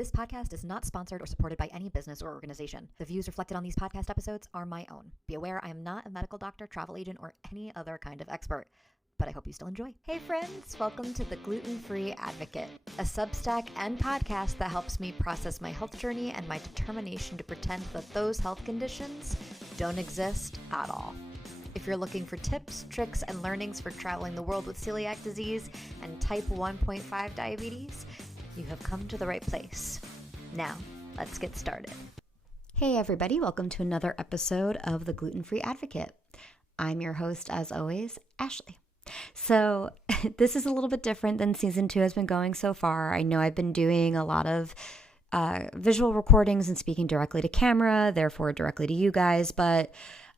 This podcast is not sponsored or supported by any business or organization. The views reflected on these podcast episodes are my own. Be aware I am not a medical doctor, travel agent, or any other kind of expert. But I hope you still enjoy. Hey friends, welcome to the Gluten-Free Advocate, a Substack and podcast that helps me process my health journey and my determination to pretend that those health conditions don't exist at all. If you're looking for tips, tricks, and learnings for traveling the world with celiac disease and type 1.5 diabetes, you have come to the right place. Now, let's get started. Hey everybody, welcome to another episode of the Gluten-Free Advocate. I'm your host, as always, Ashley. So this is a little bit different than season 2 has been going so far. I know I've been doing a lot of visual recordings and speaking directly to camera, therefore directly to you guys, but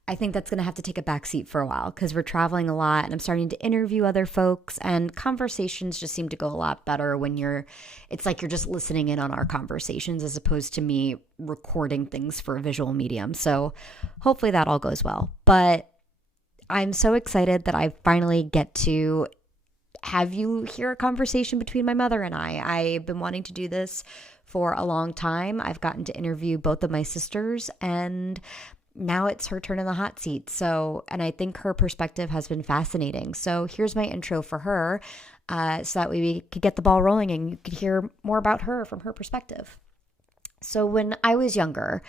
I think that's going to have to take a backseat for a while because we're traveling a lot and I'm starting to interview other folks, and conversations just seem to go a lot better when it's like you're just listening in on our conversations as opposed to me recording things for a visual medium. So hopefully that all goes well. But I'm so excited that I finally get to have you hear a conversation between my mother and I. I've been wanting to do this for a long time. I've gotten to interview both of my sisters, and now it's her turn in the hot seat. And I think her perspective has been fascinating. So here's my intro for her so that we could get the ball rolling and you could hear more about her from her perspective. So when I was younger,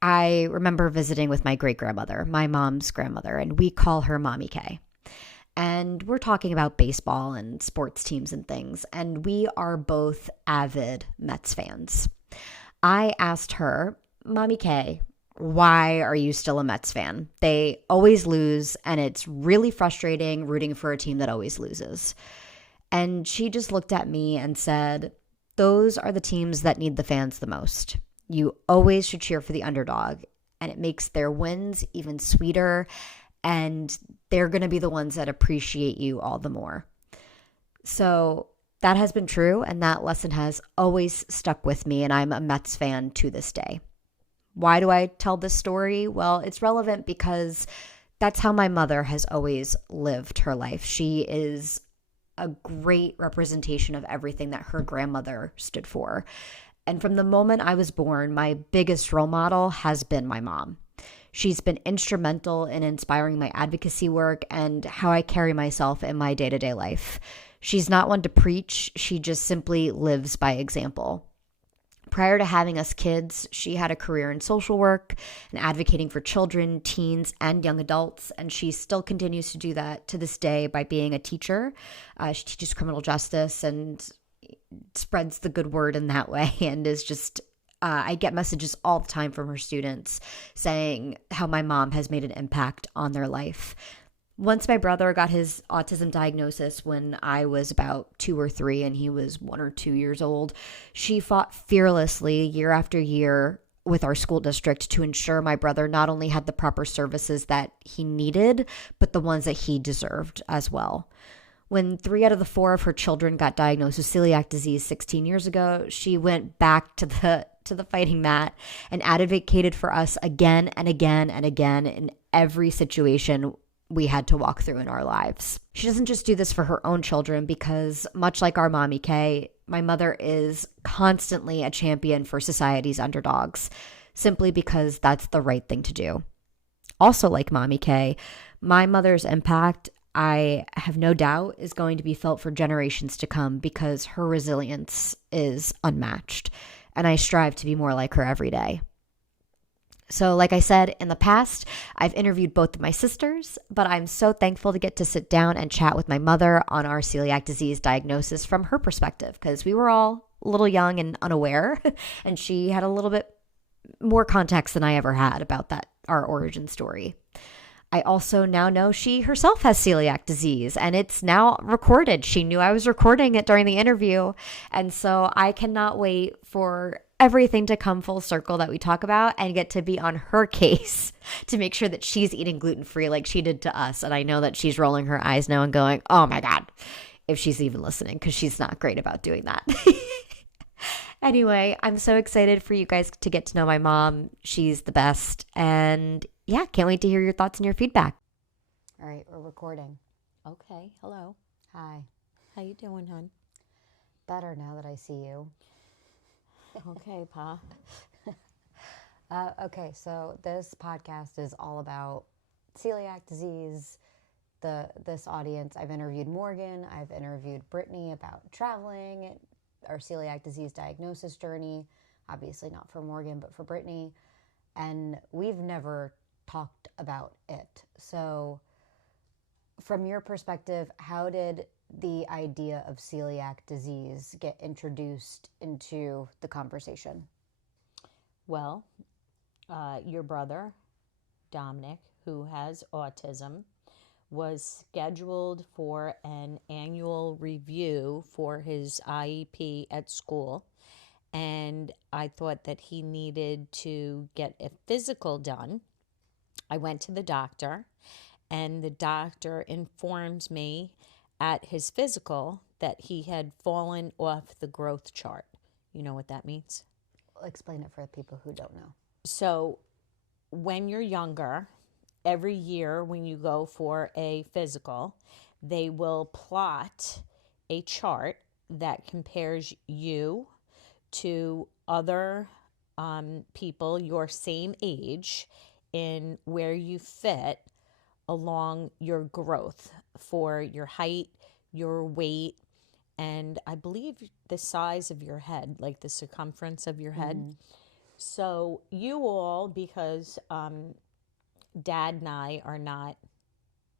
I remember visiting with my great-grandmother, my mom's grandmother, and we call her Mommy K. And we're talking about baseball and sports teams and things, and we are both avid Mets fans. I asked her, Mommy K, why are you still a Mets fan? They always lose, and it's really frustrating rooting for a team that always loses. And she just looked at me and said, those are the teams that need the fans the most. You always should cheer for the underdog, and it makes their wins even sweeter, and they're going to be the ones that appreciate you all the more. So that has been true, and that lesson has always stuck with me, and I'm a Mets fan to this day. Why do I tell this story? Well, it's relevant because that's how my mother has always lived her life. She is a great representation of everything that her grandmother stood for. And from the moment I was born, my biggest role model has been my mom. She's been instrumental in inspiring my advocacy work and how I carry myself in my day-to-day life. She's not one to preach. She just simply lives by example. Prior to having us kids, she had a career in social work and advocating for children, teens, and young adults, and she still continues to do that to this day by being a teacher. She teaches criminal justice and spreads the good word in that way, and is just I get messages all the time from her students saying how my mom has made an impact on their life. Once my brother got his autism diagnosis when I was about 2 or 3 and he was 1 or 2 years old, she fought fearlessly year after year with our school district to ensure my brother not only had the proper services that he needed, but the ones that he deserved as well. When 3 out of the 4 of her children got diagnosed with celiac disease 16 years ago, she went back to the fighting mat and advocated for us again and again and again in every situation we had to walk through in our lives. She doesn't just do this for her own children because, much like our Mommy K, my mother is constantly a champion for society's underdogs, simply because that's the right thing to do. Also, like Mommy K, my mother's impact, I have no doubt, is going to be felt for generations to come because her resilience is unmatched, and I strive to be more like her every day. So like I said, in the past, I've interviewed both of my sisters, but I'm so thankful to get to sit down and chat with my mother on our celiac disease diagnosis from her perspective, because we were all a little young and unaware, and she had a little bit more context than I ever had about our origin story. I also now know she herself has celiac disease, and it's now recorded. She knew I was recording it during the interview, and so I cannot wait for everything to come full circle that we talk about and get to be on her case to make sure that she's eating gluten-free like she did to us. And I know that she's rolling her eyes now and going, oh my God, if she's even listening, because she's not great about doing that. Anyway, I'm so excited for you guys to get to know my mom. She's the best. And yeah, can't wait to hear your thoughts and your feedback. All right, we're recording. Okay, hello. Hi. How you doing, hon? Better now that I see you. Okay, Pa. Okay, so this podcast is all about celiac disease. This audience, I've interviewed Morgan, I've interviewed Brittany about traveling, our celiac disease diagnosis journey. Obviously not for Morgan, but for Brittany, and we've never talked about it. So, from your perspective, how did the idea of celiac disease get introduced into the conversation? Well, your brother, Dominic, who has autism, was scheduled for an annual review for his IEP at school. And I thought that he needed to get a physical done. I went to the doctor, and the doctor informed me at his physical that he had fallen off the growth chart. You know what that means? Explain it for the people who don't know. So, when you're younger, every year when you go for a physical, they will plot a chart that compares you to other people your same age in where you fit along your growth for your height, your weight, and I believe the size of your head, like the circumference of your head. So, you all, because Dad and I are not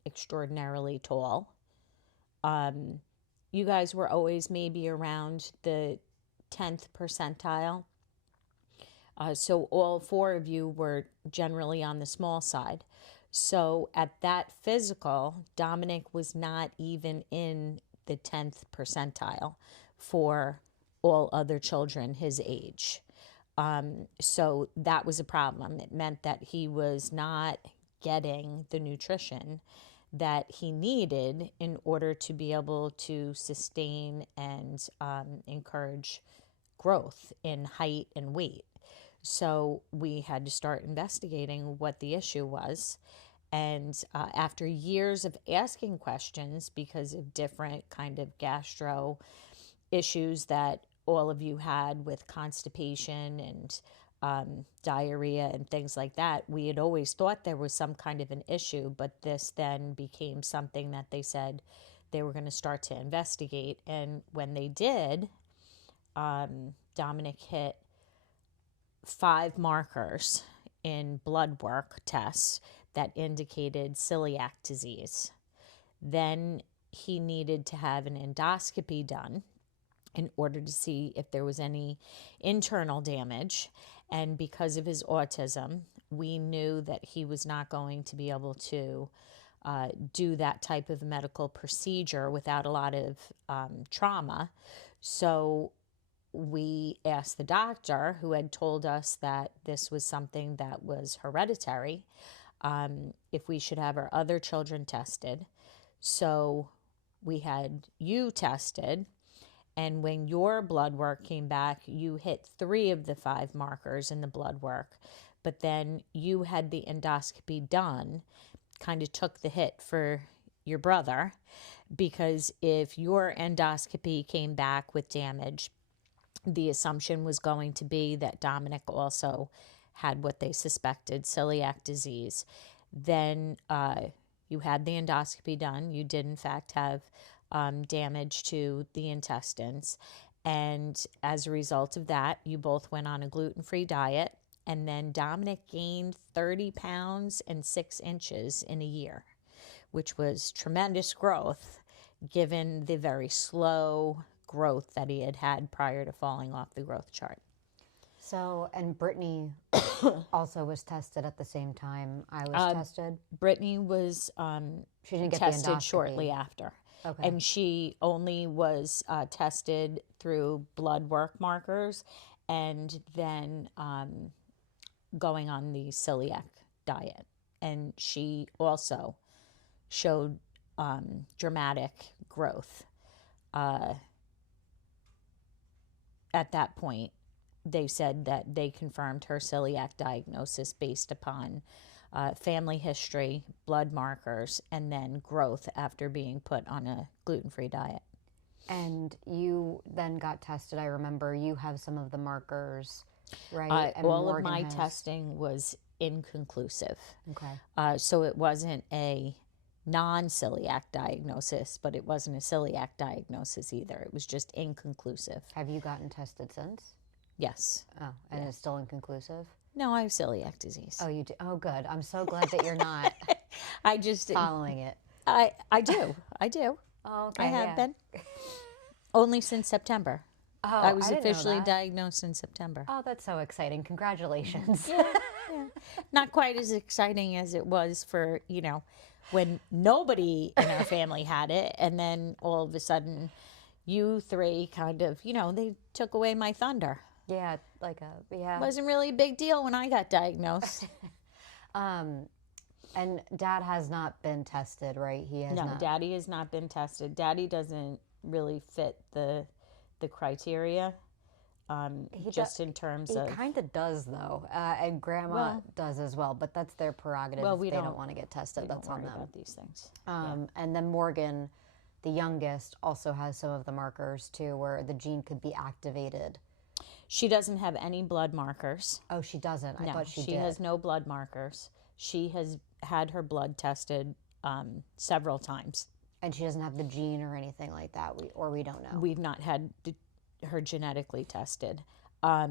extraordinarily tall, you guys were always maybe around the 10th percentile. So all four of you were generally on the small side. So at that physical, Dominic was not even in the 10th percentile for all other children his age. So that was a problem. It meant that he was not getting the nutrition that he needed in order to be able to sustain and encourage growth in height and weight. So we had to start investigating what the issue was. And after years of asking questions because of different kind of gastro issues that all of you had with constipation and diarrhea and things like that, we had always thought there was some kind of an issue, but this then became something that they said they were going to start to investigate. And when they did, Dominic hit 5 markers in blood work tests that indicated celiac disease. Then he needed to have an endoscopy done in order to see if there was any internal damage. And because of his autism, we knew that he was not going to be able to do that type of medical procedure without a lot of trauma. So we asked the doctor, who had told us that this was something that was hereditary, if we should have our other children tested. So we had you tested, and when your blood work came back, you hit 3 of the 5 markers in the blood work. But then you had the endoscopy done, kind of took the hit for your brother, because if your endoscopy came back with damage, the assumption was going to be that Dominic also had what they suspected, celiac disease. Then you had the endoscopy done. You did, in fact, have damage to the intestines. And as a result of that, you both went on a gluten-free diet. And then Dominic gained 30 pounds and 6 inches in a year, which was tremendous growth given the very slow growth that he had had prior to falling off the growth chart. So, and Brittany also was tested at the same time I was tested. Brittany was She didn't get tested the endoscopy. shortly after. Okay. And she only was tested through blood work markers and then going on the celiac diet. And she also showed dramatic growth. At that point, they said that they confirmed her celiac diagnosis based upon family history, blood markers, and then growth after being put on a gluten-free diet. And you then got tested. I remember you have some of the markers, right? And All Morgan of my has... testing was inconclusive. Okay. So it wasn't a non-celiac diagnosis, but it wasn't a celiac diagnosis either. It was just inconclusive. Have you gotten tested since? Yes. Oh, and it's still inconclusive? No, I have celiac disease. Oh, you do? Oh, good. I'm so glad that you're not I just following it. I do. I do. Oh, okay. I have been. Only since September. Oh, I was didn't know officially that. diagnosed in September. Oh, that's so exciting. Congratulations. Yeah. Not quite as exciting as it was for, when nobody in our family had it. And then all of a sudden, you three kind of, they took away my thunder. Yeah, It wasn't really a big deal when I got diagnosed. And Dad has not been tested, right? He has not. Daddy has not been tested. Daddy doesn't really fit the criteria. Just in terms of... He kind of does, though. And Grandma does as well, but that's their prerogative. Well, if they don't want to get tested. That's on them. About these things. And then Morgan, the youngest, also has some of the markers, too, where the gene could be activated. She doesn't have any blood markers. Oh, she doesn't? I thought she did. She has no blood markers. She has had her blood tested several times. And she doesn't have the gene or anything like that, we don't know. We've not had her genetically tested. I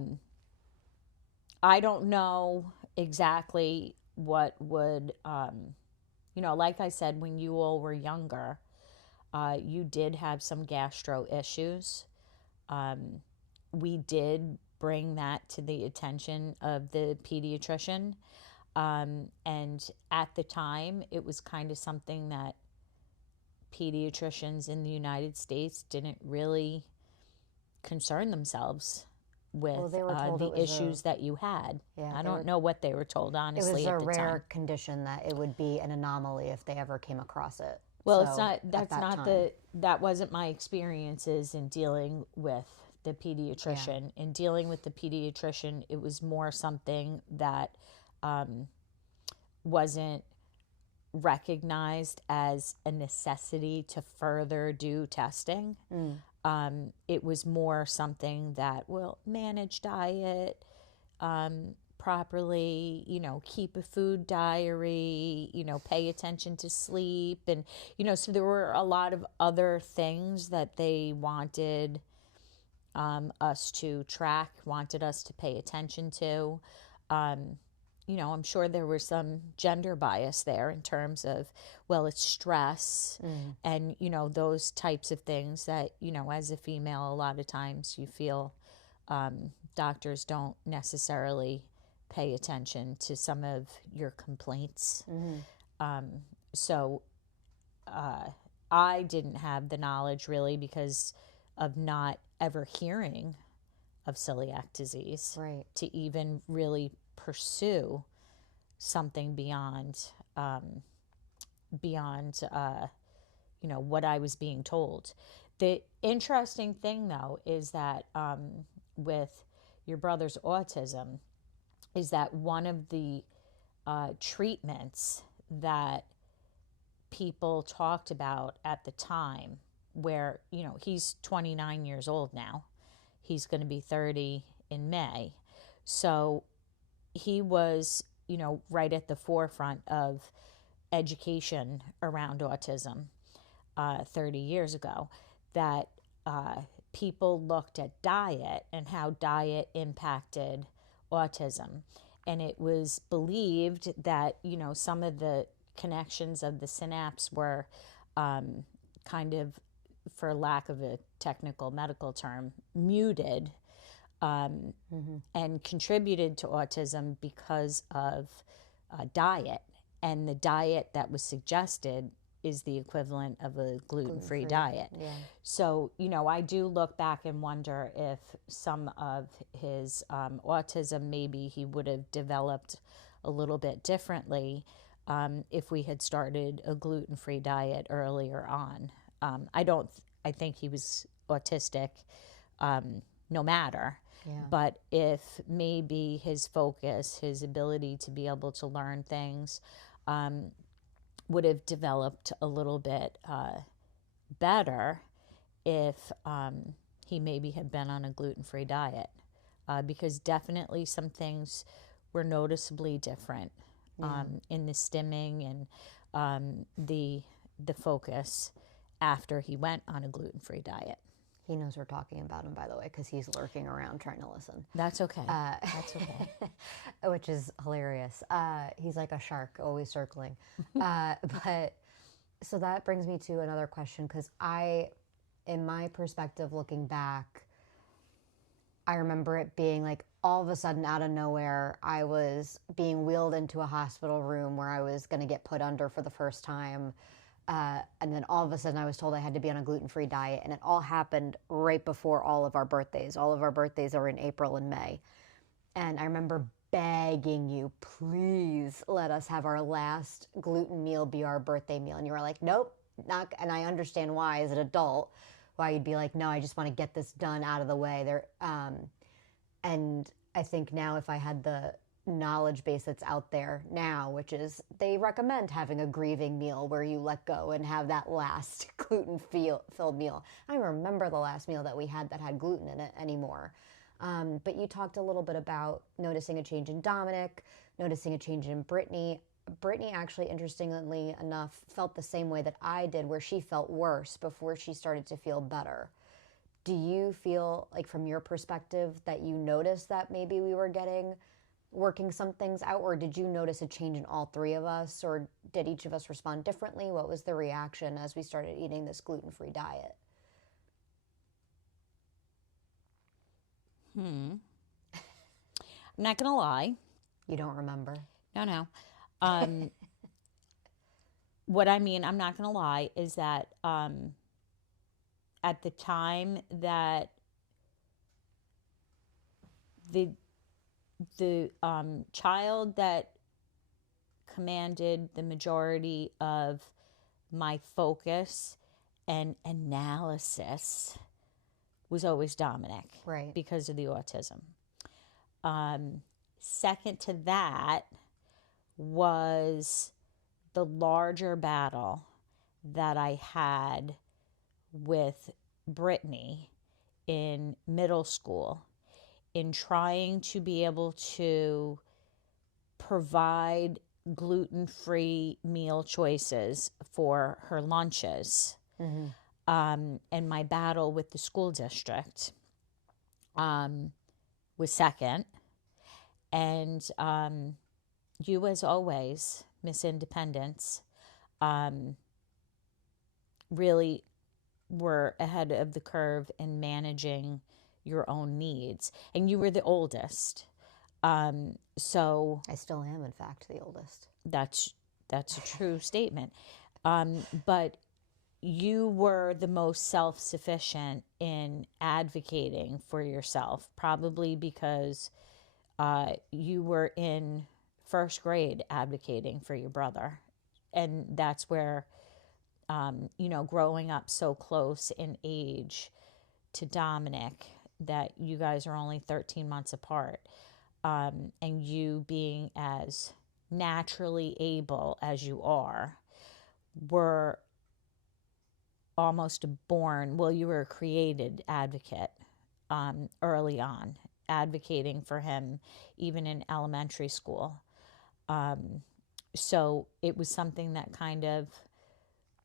don't know exactly what would, like I said, when you all were younger, you did have some gastro issues. We did bring that to the attention of the pediatrician. And at the time, it was kind of something that pediatricians in the United States didn't really concern themselves with the issues that you had. Yeah, I don't know what they were told, honestly, at the time. It was a rare condition that it would be an anomaly if they ever came across it. Well, that wasn't my experiences in dealing with the pediatrician. Yeah. In dealing with the pediatrician, it was more something that wasn't recognized as a necessity to further do testing. It was more something that, manage diet properly, keep a food diary, pay attention to sleep. And, so there were a lot of other things that they wanted us to track, wanted us to pay attention to. I'm sure there was some gender bias there in terms of, it's stress and, those types of things that, as a female, a lot of times you feel doctors don't necessarily pay attention to some of your complaints. So I didn't have the knowledge really because of not ever hearing of celiac disease, right, to even really pursue something beyond what I was being told. The interesting thing, though, is that with your brother's autism, is that one of the treatments that people talked about at the time, where he's 29 years old now, he's going to be 30 in May, so he was, right at the forefront of education around autism 30 years ago, that people looked at diet and how diet impacted autism. And it was believed that, some of the connections of the synapse were kind of, for lack of a technical medical term, muted. And contributed to autism because of diet. And the diet that was suggested is the equivalent of a gluten-free diet. Yeah. So, I do look back and wonder if some of his autism, maybe he would have developed a little bit differently if we had started a gluten-free diet earlier on. I think he was autistic no matter. Yeah. But if maybe his focus, his ability to be able to learn things would have developed a little bit better if he maybe had been on a gluten-free diet, because definitely some things were noticeably different in the stimming and the focus after he went on a gluten-free diet. He knows we're talking about him, by the way, because he's lurking around trying to listen. That's okay. That's okay. Which is hilarious. He's like a shark, always circling. But so that brings me to another question, because in my perspective, looking back, I remember it being like all of a sudden out of nowhere, I was being wheeled into a hospital room where I was going to get put under for the first time. And then all of a sudden I was told I had to be on a gluten-free diet, and it all happened right before all of our birthdays. All of our birthdays are in April and May. And I remember begging you, please let us have our last gluten meal be our birthday meal. And you were like, nope, not. And I understand why as an adult, why you'd be like, no, I just want to get this done out of the way. And I think now if I had the knowledge base that's out there now, which is they recommend having a grieving meal where you let go and have that last gluten-filled meal. I don't remember the last meal that we had that had gluten in it anymore. But you talked a little bit about noticing a change in Dominic, noticing a change in Brittany. Brittany actually, interestingly enough, felt the same way that I did, where she felt worse before she started to feel better. Do you feel like, from your perspective, that you noticed that maybe we were working some things out, or did you notice a change in all three of us, or did each of us respond differently? What was the reaction as we started eating this gluten-free diet? I'm not gonna lie. You don't remember? No. What I mean, I'm not gonna lie, is that at the time that the child that commanded the majority of my focus and analysis was always Dominic, right? Because of the autism. Second to that was the larger battle that I had with Brittany in middle school, in trying to be able to provide gluten-free meal choices for her lunches. Mm-hmm. And my battle with the school district was second. And you, as always, Miss Independence, really were ahead of the curve in managing your own needs. And you were the oldest. So I still am, in fact, the oldest. That's a true statement. But you were the most self-sufficient in advocating for yourself, probably because you were in first grade advocating for your brother. And that's where, growing up so close in age to Dominic, that you guys are only 13 months apart, and you being as naturally able as you are, were almost born, well, you were a created advocate early on, advocating for him even in elementary school. So it was something that kind of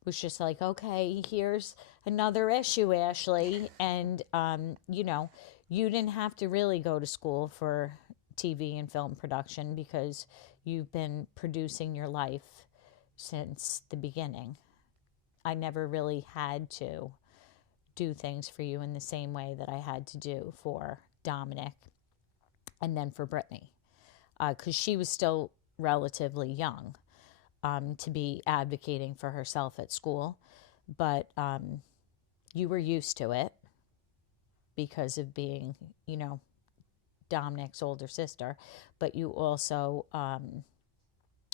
was just like, okay, here's another issue, Ashley. And, you didn't have to really go to school for TV and film production, because you've been producing your life since the beginning. I never really had to do things for you in the same way that I had to do for Dominic and then for Brittany, because she was still relatively young to be advocating for herself at school. But you were used to it because of being, Dominic's older sister. But you also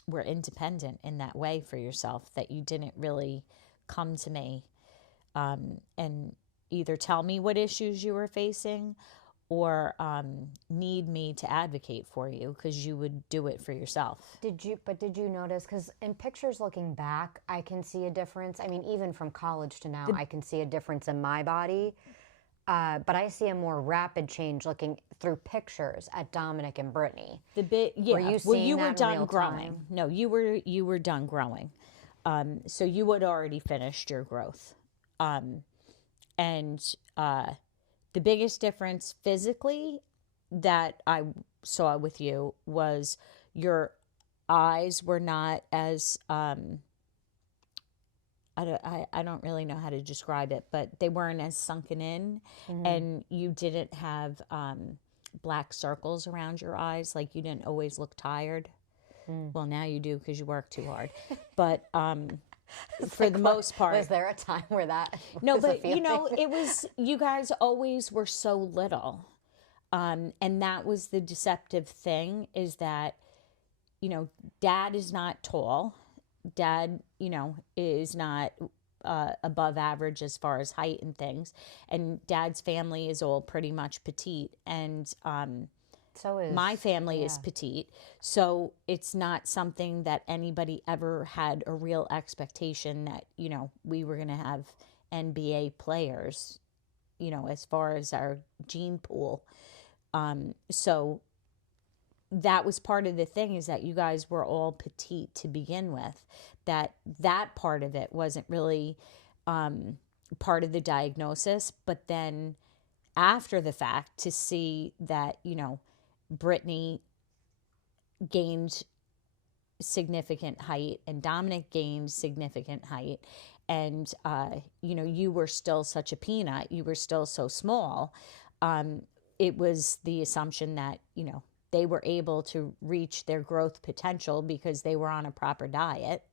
were independent in that way for yourself, that you didn't really come to me and either tell me what issues you were facing or need me to advocate for you, because you would do it for yourself. Did you notice, because in pictures looking back, I can see a difference. I mean, even from college to now, I can see a difference in my body. But I see a more rapid change looking through pictures at Dominic and Brittany. Were you well, seeing you that were in done real growing. time? No, you were done growing. So you had already finished your growth. And the biggest difference physically that I saw with you was your eyes were not as I don't really know how to describe it, but they weren't as sunken in, and you didn't have black circles around your eyes. Like, you didn't always look tired. Well, now you do because you work too hard. But for the most part, Was there a time where that no, was a but feeling? it was, you guys always were so little. And that was the deceptive thing, is that, Dad is not tall. Dad, is not above average as far as height and things. And Dad's family is all pretty much petite. And So is my family is petite. So it's not something that anybody ever had a real expectation that, we were going to have NBA players, as far as our gene pool. So that was part of the thing, is that you guys were all petite to begin with. That part of it wasn't really part of the diagnosis. But then after the fact, to see that, Brittany gained significant height and Dominic gained significant height, and you were still such a peanut, you were still so small, it was the assumption that they were able to reach their growth potential because they were on a proper diet.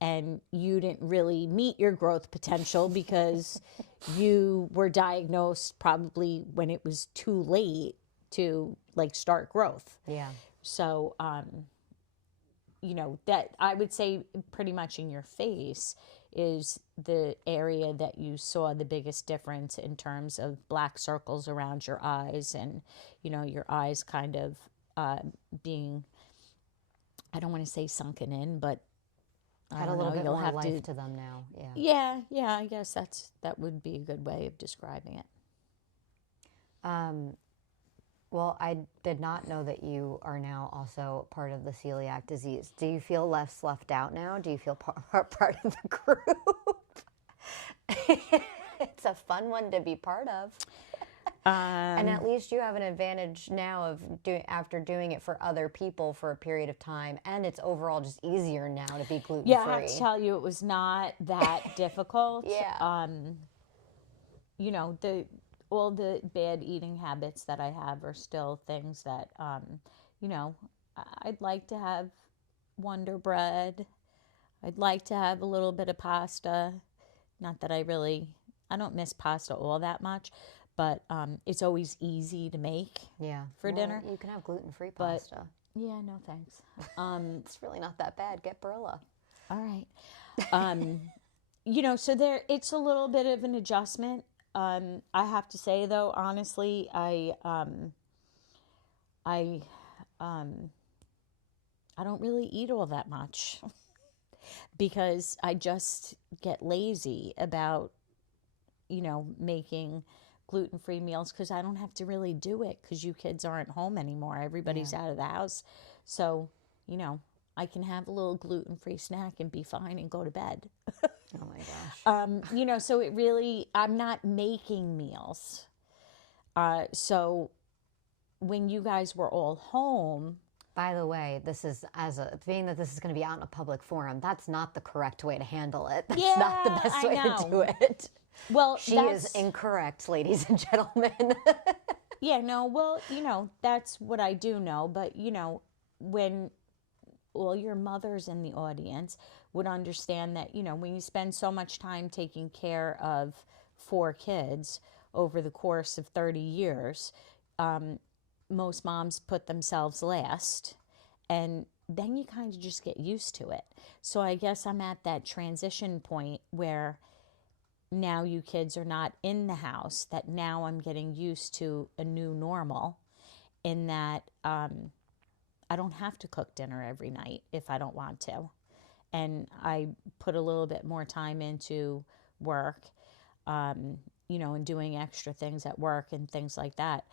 And you didn't really meet your growth potential because you were diagnosed probably when it was too late to start growth. Yeah. So that I would say pretty much in your face is the area that you saw the biggest difference in terms of black circles around your eyes, and your eyes kind of being, I don't want to say sunken in, but Had a little bit more life to them now. Yeah, I guess that would be a good way of describing it. Well, I did not know that you are now also part of the celiac disease. Do you feel less left out now? Do you feel part of the group? It's a fun one to be part of. And at least you have an advantage now of after doing it for other people for a period of time, and it's overall just easier now to be gluten-free. Yeah, I have to tell you, it was not that difficult. Yeah. All the bad eating habits that I have are still things that, I'd like to have Wonder Bread. I'd like to have a little bit of pasta. Not that I don't miss pasta all that much, but it's always easy to make for dinner. You can have gluten-free pasta. Yeah, no thanks. It's really not that bad. Get Barilla. All right. So it's a little bit of an adjustment. I have to say, though, honestly, I don't really eat all that much because I just get lazy about, making gluten-free meals, because I don't have to really do it because you kids aren't home anymore. Everybody's out of the house. So, I can have a little gluten-free snack and be fine and go to bed. Oh my gosh. So it really, I'm not making meals. So when you guys were all home. By the way, this is being that this is going to be out in a public forum, that's not the correct way to handle it. That's not the best way to do it. Well, she is incorrect, ladies and gentlemen. Yeah, no, well, that's what I do know. But, when all your mothers in the audience would understand that, when you spend so much time taking care of 4 kids over the course of 30 years, most moms put themselves last, and then you kind of just get used to it. So I guess I'm at that transition point where now you kids are not in the house, that now I'm getting used to a new normal, in that I don't have to cook dinner every night if I don't want to. And I put a little bit more time into work, and doing extra things at work and things like that,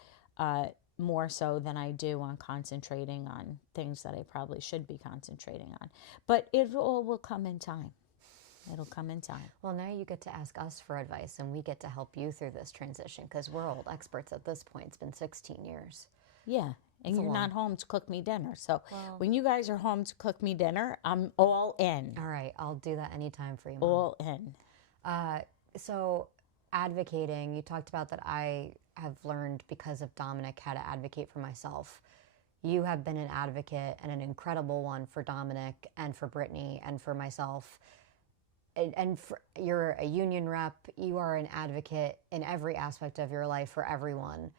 more so than I do on concentrating on things that I probably should be concentrating on. But it all will come in time. It'll come in time. Well, now you get to ask us for advice, and we get to help you through this transition, because we're old experts at this point. It's been 16 years. Yeah. And you're not home to cook me dinner. So when you guys are home to cook me dinner, I'm all in. All right. I'll do that anytime for you, Mom. All in. So advocating, you talked about that I have learned because of Dominic how to advocate for myself. You have been an advocate, and an incredible one, for Dominic and for Brittany and for myself. You're a union rep. You are an advocate in every aspect of your life for everyone.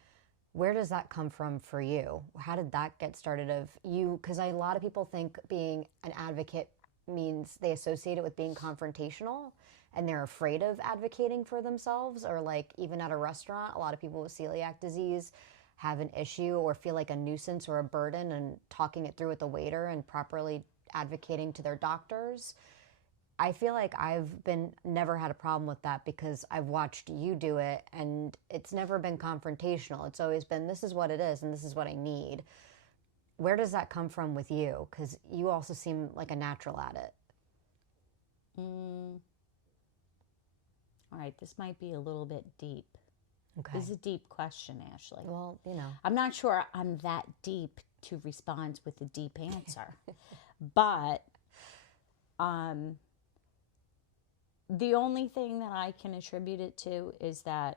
Where does that come from for you? How did that get started of you? Because a lot of people think being an advocate means they associate it with being confrontational, and they're afraid of advocating for themselves. Or like even at a restaurant, a lot of people with celiac disease have an issue or feel like a nuisance or a burden, and talking it through with the waiter and properly advocating to their doctors. I feel like I've never had a problem with that, because I've watched you do it, and it's never been confrontational. It's always been, this is what it is and this is what I need. Where does that come from with you? Because you also seem like a natural at it. All right, this might be a little bit deep. Okay. This is a deep question, Ashley. Well, I'm not sure I'm that deep to respond with a deep answer. But the only thing that I can attribute it to is that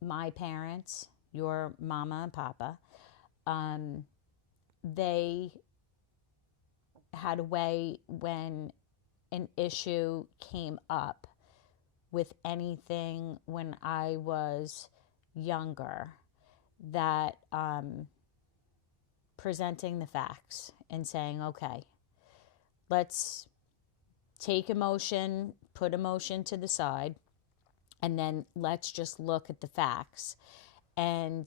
my parents, your mama and papa, they had a way when an issue came up with anything when I was younger, that presenting the facts and saying, okay, let's take emotion, put emotion to the side, and then let's just look at the facts. And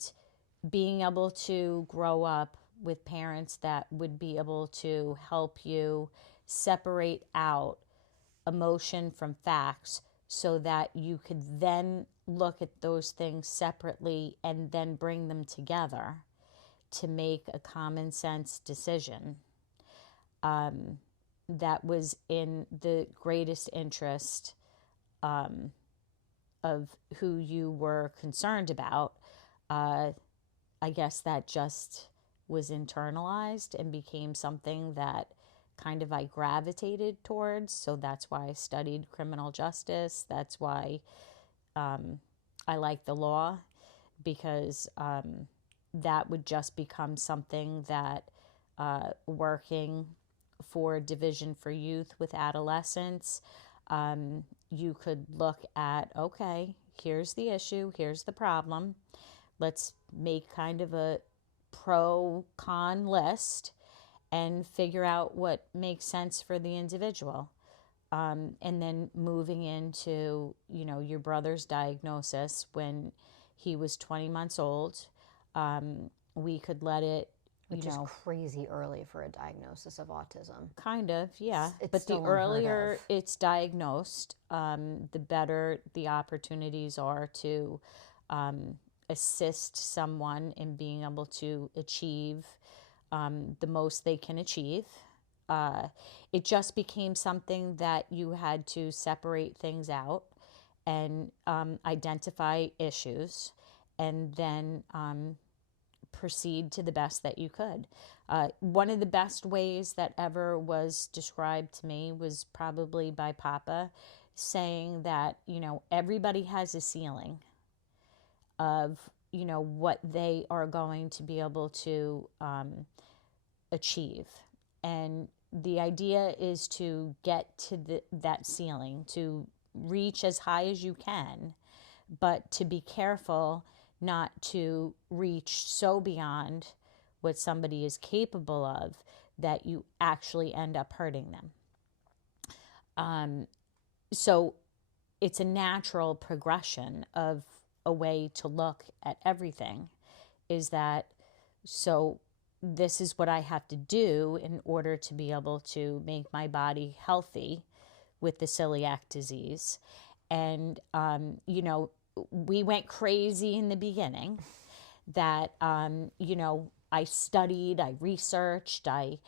being able to grow up with parents that would be able to help you separate out emotion from facts, so that you could then look at those things separately and then bring them together to make a common sense decision. That was in the greatest interest of who you were concerned about. I guess that just was internalized and became something that kind of I gravitated towards. So that's why I studied criminal justice. That's why I like the law, because that would just become something that working for Division for Youth with adolescents, you could look at, okay, here's the issue, here's the problem. Let's make kind of a pro-con list and figure out what makes sense for the individual. And then moving into, your brother's diagnosis when he was 20 months old, we could let it, which is crazy early for a diagnosis of autism. Kind of, yeah. It's but the still unheard earlier of. it's diagnosed, the better the opportunities are to assist someone in being able to achieve the most they can achieve. It just became something that you had to separate things out and identify issues, and then proceed to the best that you could. One of the best ways that ever was described to me was probably by Papa, saying that, everybody has a ceiling of, what they are going to be able to achieve. And the idea is to get to that ceiling, to reach as high as you can, but to be careful not to reach so beyond what somebody is capable of that you actually end up hurting them. So it's a natural progression of a way to look at everything, is that, so this is what I have to do in order to be able to make my body healthy with the celiac disease. And, we went crazy in the beginning that, I studied, I researched, I,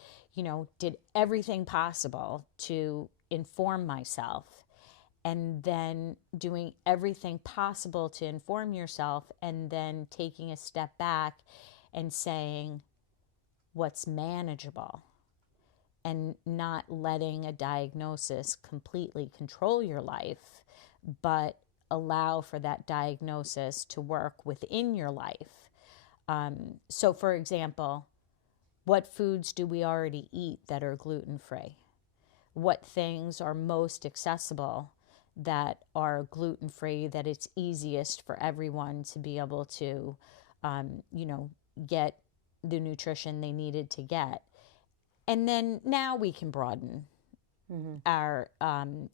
did everything possible to inform myself. And then doing everything possible to inform yourself, and then taking a step back and saying what's manageable, and not letting a diagnosis completely control your life, but allow for that diagnosis to work within your life. So, for example, what foods do we already eat that are gluten-free? What things are most accessible that are gluten-free, that it's easiest for everyone to be able to, get the nutrition they needed to get? And then now we can broaden our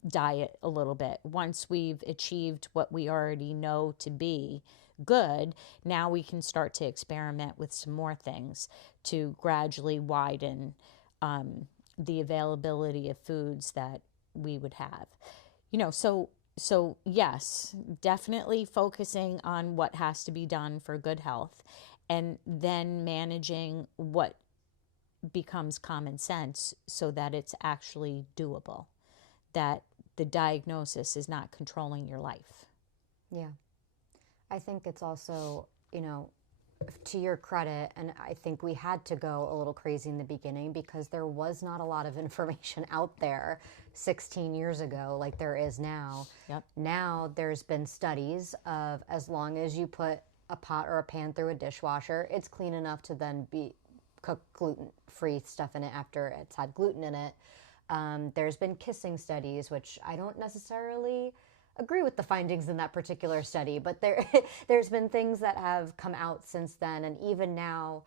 diet a little bit. Once we've achieved what we already know to be good, now we can start to experiment with some more things to gradually widen the availability of foods that we would have. So yes, definitely focusing on what has to be done for good health, and then managing what becomes common sense so that it's actually doable, that the diagnosis is not controlling your life. Yeah. I think it's also, to your credit, and I think we had to go a little crazy in the beginning because there was not a lot of information out there 16 years ago like there is now. Yep. Now there's been studies of, as long as you put a pot or a pan through a dishwasher, it's clean enough to then be cook gluten-free stuff in it after it's had gluten in it. There's been kissing studies, which I don't necessarily agree with the findings in that particular study, but there's been things that have come out since then, and even now,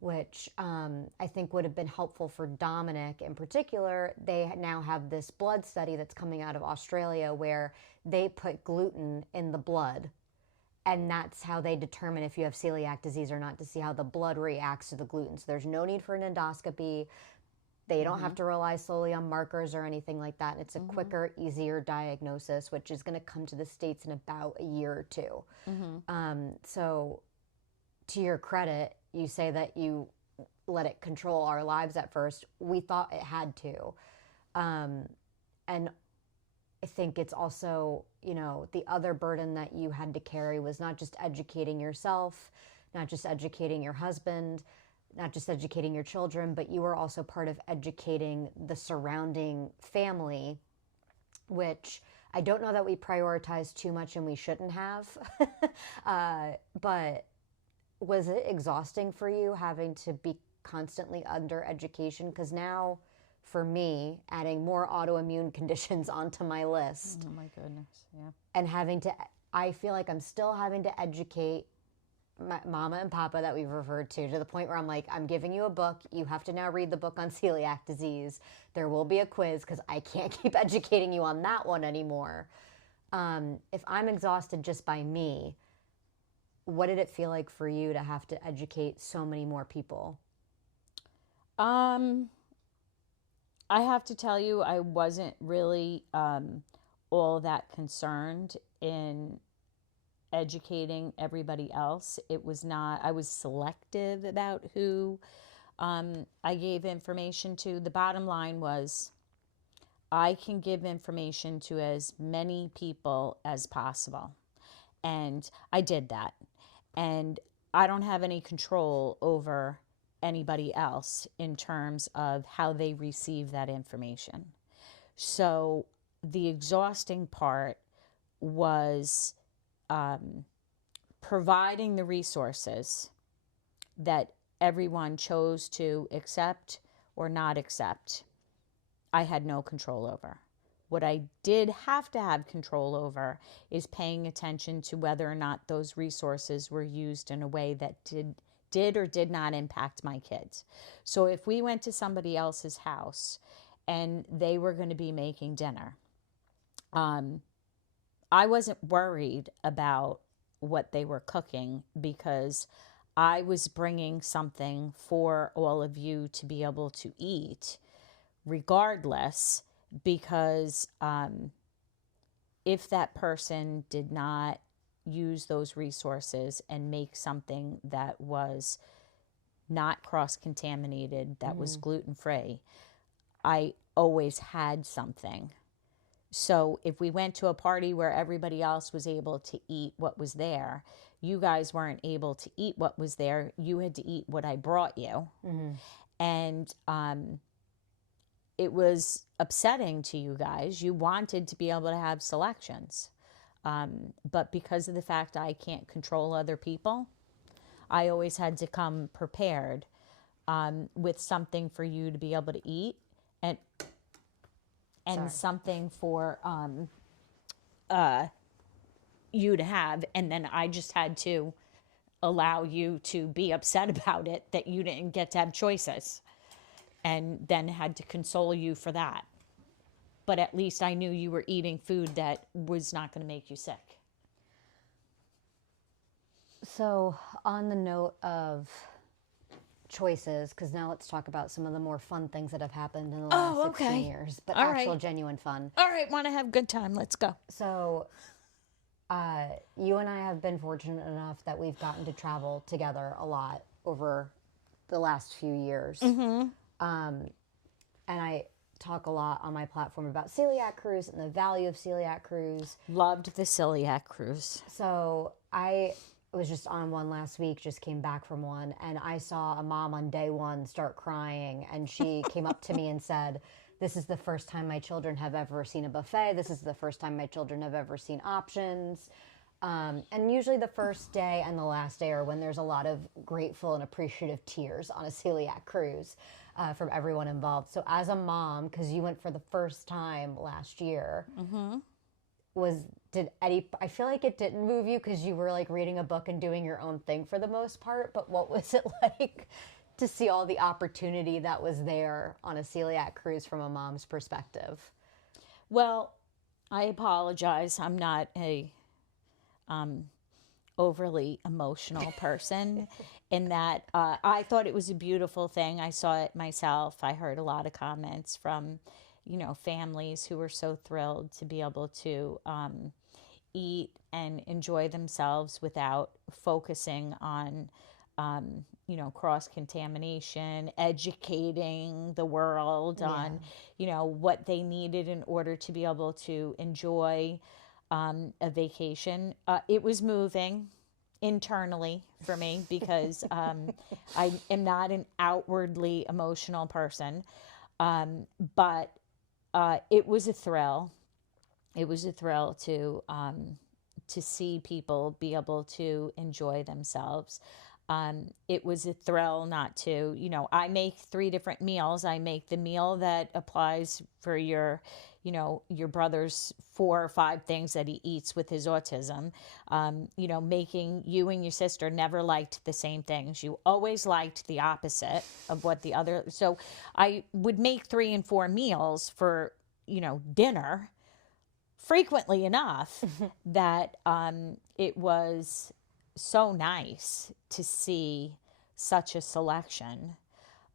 which I think would have been helpful for Dominic in particular. They now have this blood study that's coming out of Australia where they put gluten in the blood, and that's how they determine if you have celiac disease or not, to see how the blood reacts to the gluten. So there's no need for an endoscopy. They don't have to rely solely on markers or anything like that. It's a quicker, easier diagnosis, which is going to come to the States in about a year or two. So to your credit, you say that you let it control our lives at first. We thought it had to. And I think it's also, the other burden that you had to carry was not just educating yourself, not just educating your husband, not just educating your children, but you were also part of educating the surrounding family, which I don't know that we prioritize too much, and we shouldn't have. But was it exhausting for you having to be constantly under education? Because now, for me, adding more autoimmune conditions onto my list. Oh my goodness, yeah. And I feel like I'm still having to educate my mama and papa that we've referred to the point where I'm like, I'm giving you a book. You have to now read the book on celiac disease. There will be a quiz because I can't keep educating you on that one anymore. If I'm exhausted just by me, what did it feel like for you to have to educate so many more people? I have to tell you, I wasn't really all that concerned in educating everybody else. It was not, I was selective about who I gave information to. The bottom line was, I can give information to as many people as possible. And I did that. And I don't have any control over anybody else in terms of how they receive that information. So the exhausting part was providing the resources that everyone chose to accept or not accept. I had no control over. What I did have to have control over is paying attention to whether or not those resources were used in a way that did or did not impact my kids. So if we went to somebody else's house and they were going to be making dinner, I wasn't worried about what they were cooking because I was bringing something for all of you to be able to eat regardless, because if that person did not use those resources and make something that was not cross-contaminated, that was gluten-free, I always had something. So if we went to a party where everybody else was able to eat what was there, you guys weren't able to eat what was there. You had to eat what I brought you. And it was upsetting to you guys. You wanted to be able to have selections. But because of the fact I can't control other people, I always had to come prepared with something for you to be able to eat, and something for you to have. And then I just had to allow you to be upset about it, that you didn't get to have choices, and then had to console you for that. But at least I knew you were eating food that was not going to make you sick. So, on the note of choices, because now let's talk about some of the more fun things that have happened in the last 16 years, but All actual right. genuine fun. All right, want to have a good time. Let's go. So, you and I have been fortunate enough that we've gotten to travel together a lot over the last few years. And I talk a lot on my platform about celiac cruise and the value of celiac cruise. Loved the celiac cruise. So I was just on one last week, just came back from one, and I saw a mom on day one start crying, and she came up to me and said, "This is the first time my children have ever seen a buffet. This is the first time my children have ever seen options." And usually the first day and the last day are when there's a lot of grateful and appreciative tears on a celiac cruise from everyone involved. So as a mom, because you went for the first time last year, did Eddie, I feel like it didn't move you because you were like reading a book and doing your own thing for the most part, but what was it like to see all the opportunity that was there on a celiac cruise from a mom's perspective? Well, I apologize. I'm not a overly emotional person in that I thought it was a beautiful thing. I saw it myself. I heard a lot of comments from, families who were so thrilled to be able to eat and enjoy themselves without focusing on, cross-contamination, educating the world on, what they needed in order to be able to enjoy a vacation. It was moving internally for me because I am not an outwardly emotional person, but it was a thrill. It was a thrill to see people be able to enjoy themselves. It was a thrill not to, I make 3 different meals. I make the meal that applies for your brother's 4 or 5 things that he eats with his autism. Making you and your sister never liked the same things. You always liked the opposite of what the other. So I would make 3 and 4 meals for, dinner frequently enough that it was so nice to see such a selection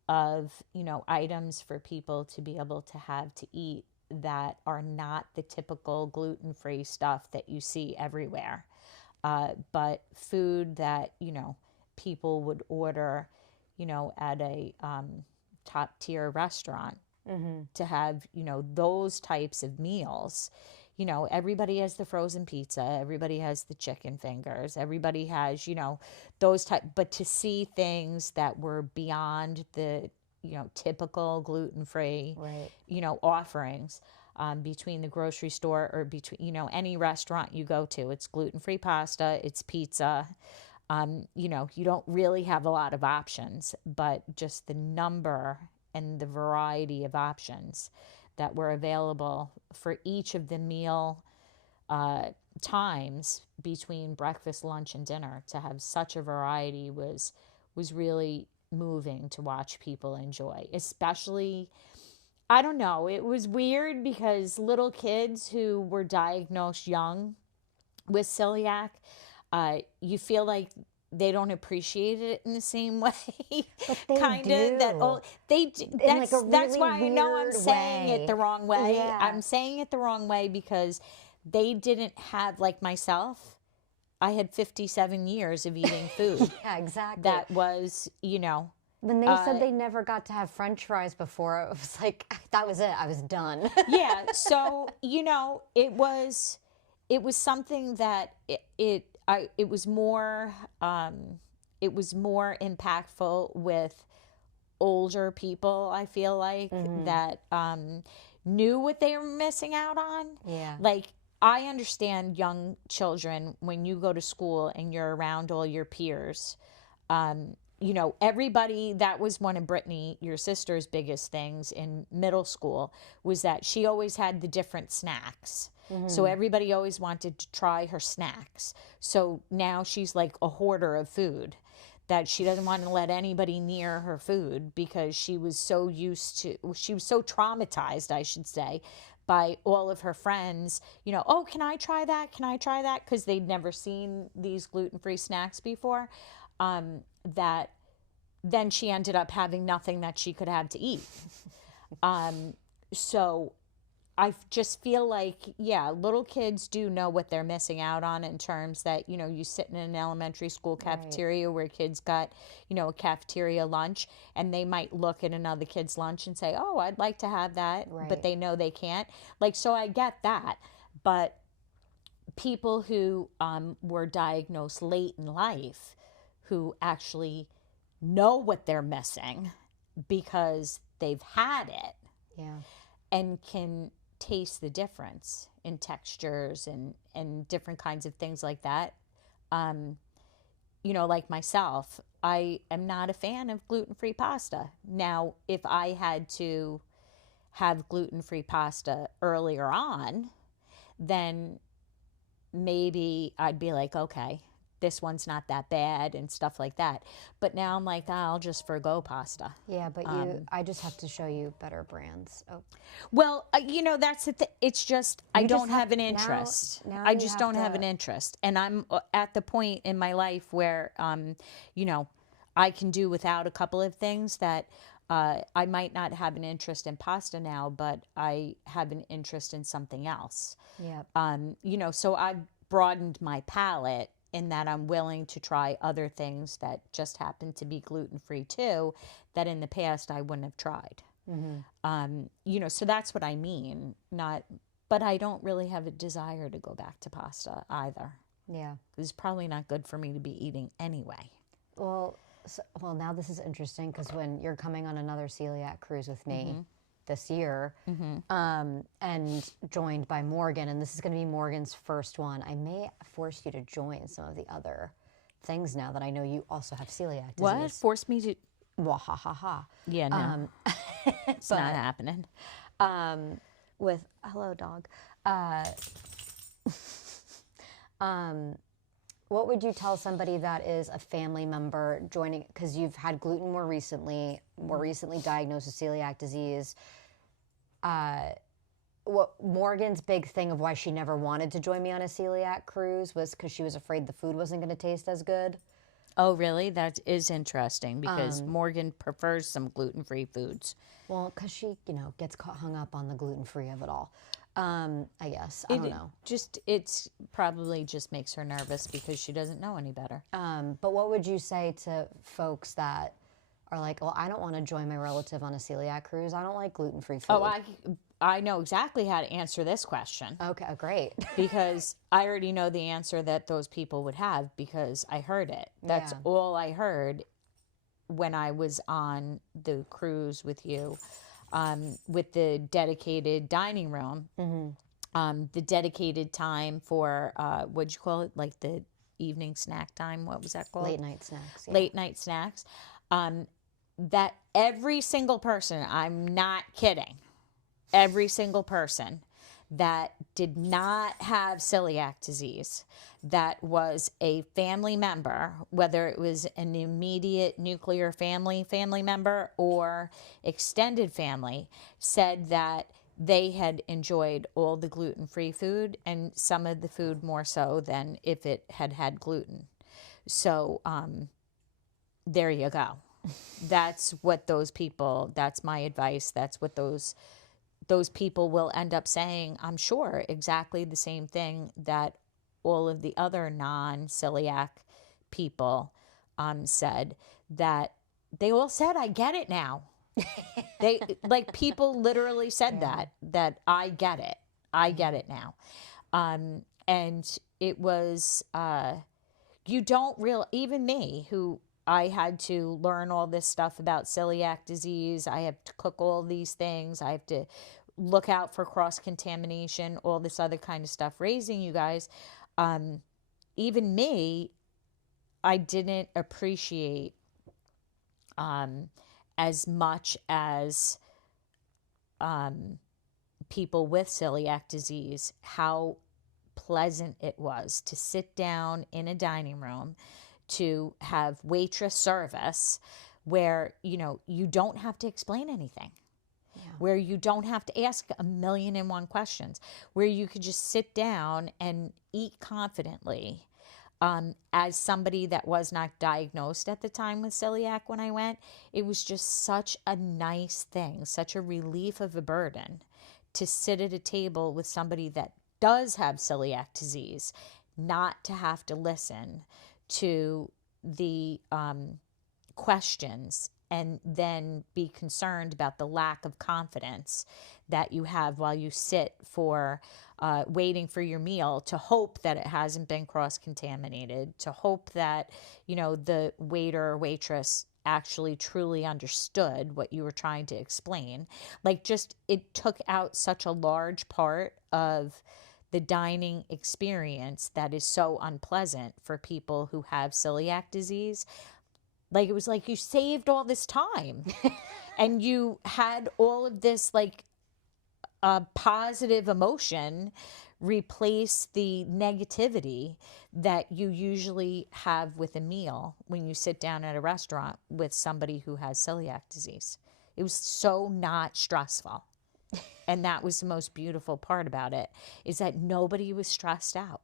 of, items for people to be able to have to eat that are not the typical gluten-free stuff that you see everywhere, but food that, people would order, at a top-tier restaurant to have, those types of meals. Everybody has the frozen pizza, everybody has the chicken fingers, everybody has, those type, but to see things that were beyond the, typical gluten-free, right. Offerings between the grocery store or between, any restaurant you go to, it's gluten-free pasta, it's pizza. You don't really have a lot of options, but just the number and the variety of options that were available for each of the meal times between breakfast, lunch, and dinner, to have such a variety was really moving to watch people enjoy, especially I don't know. It was weird because little kids who were diagnosed young with celiac, you feel like they don't appreciate it in the same way. But they Kind do. of that. Oh, they do. In like a That's really why I know I'm weird saying way. it the wrong way. Yeah. I'm saying it the wrong way because they didn't have, like myself, I had 57 years of eating food. Yeah, exactly. That was, When they said they never got to have French fries before, it was like, that was it. I was done. yeah. So, it was something that it was more impactful with older people, I feel like, that knew what they were missing out on. Yeah. Like, I understand young children when you go to school and you're around all your peers. Everybody, that was one of Brittany, your sister's biggest things in middle school, was that she always had the different snacks. So everybody always wanted to try her snacks. So now she's like a hoarder of food, that she doesn't want to let anybody near her food because she was so traumatized, I should say, by all of her friends, oh, can I try that? Can I try that? Because they'd never seen these gluten-free snacks before. That then she ended up having nothing that she could have to eat. So I just feel like, little kids do know what they're missing out on in terms that, you sit in an elementary school cafeteria where kids got, a cafeteria lunch, and they might look at another kid's lunch and say, oh, I'd like to have that, but they know they can't. Like, so I get that. But people who were diagnosed late in life, who actually know what they're missing because they've had it, and can taste the difference in textures and different kinds of things like that. Like myself, I am not a fan of gluten-free pasta. Now, if I had to have gluten-free pasta earlier on, then maybe I'd be like, okay, this one's not that bad and stuff like that. But now I'm like, I'll just forgo pasta. Yeah, but I just have to show you better brands. Oh. Well, that's the thing. It's just, I don't have an interest. Now I just don't have an interest. And I'm at the point in my life where, I can do without a couple of things that I might not have an interest in pasta now, but I have an interest in something else. Yeah. So I've broadened my palate in that I'm willing to try other things that just happen to be gluten-free too, that in the past I wouldn't have tried. So that's what I mean. But I don't really have a desire to go back to pasta either. Yeah. It's probably not good for me to be eating anyway. Well, now this is interesting because when you're coming on another celiac cruise with me this year, and joined by Morgan, and this is going to be Morgan's first one, I may force you to join some of the other things now that I know you also have celiac disease. What? Force me to? Well, ha ha ha. Yeah, no. It's not happening. With hello dog. What would you tell somebody that is a family member joining, because you've had gluten more recently diagnosed with celiac disease? What Morgan's big thing of why she never wanted to join me on a celiac cruise was because she was afraid the food wasn't going to taste as good. Oh, really? That is interesting because Morgan prefers some gluten-free foods. Well, because she, gets hung up on the gluten-free of it all. I guess. I don't know. It's probably just makes her nervous because she doesn't know any better. But what would you say to folks that are like, well, I don't want to join my relative on a celiac cruise. I don't like gluten-free food. Oh, I know exactly how to answer this question. Okay, great. Because I already know the answer that those people would have because I heard it. That's all I heard when I was on the cruise with you. With the dedicated dining room, the dedicated time for, what'd you call it? Like the evening snack time? What was that called? Late night snacks. Yeah. Late night snacks. That every single person, I'm not kidding, every single person that did not have celiac disease, that was a family member, whether it was an immediate nuclear family member or extended family, said that they had enjoyed all the gluten-free food and some of the food more so than if it had gluten. So there you go. That's what those people, that's my advice. That's what those people will end up saying, I'm sure, exactly the same thing that all of the other non-celiac people said, that they all said, I get it now. They, like, people literally said that I get it. I get it now. And it was, you don't real, even me, who I had to learn all this stuff about celiac disease. I have to cook all these things. I have to look out for cross-contamination, all this other kind of stuff. Raising you guys, even me, I didn't appreciate as much as people with celiac disease, how pleasant it was to sit down in a dining room, to have waitress service where, you don't have to explain anything. Where you don't have to ask 1,000,001 questions, where you could just sit down and eat confidently. As somebody that was not diagnosed at the time with celiac when I went, it was just such a nice thing, such a relief of a burden to sit at a table with somebody that does have celiac disease, not to have to listen to the questions and then be concerned about the lack of confidence that you have while you sit for waiting for your meal, to hope that it hasn't been cross-contaminated, to hope that, the waiter or waitress actually truly understood what you were trying to explain. Like, just, it took out such a large part of the dining experience that is so unpleasant for people who have celiac disease. Like, it was like you saved all this time and you had all of this, like, positive emotion replace the negativity that you usually have with a meal when you sit down at a restaurant with somebody who has celiac disease. It was so not stressful. And that was the most beautiful part about it, is that nobody was stressed out.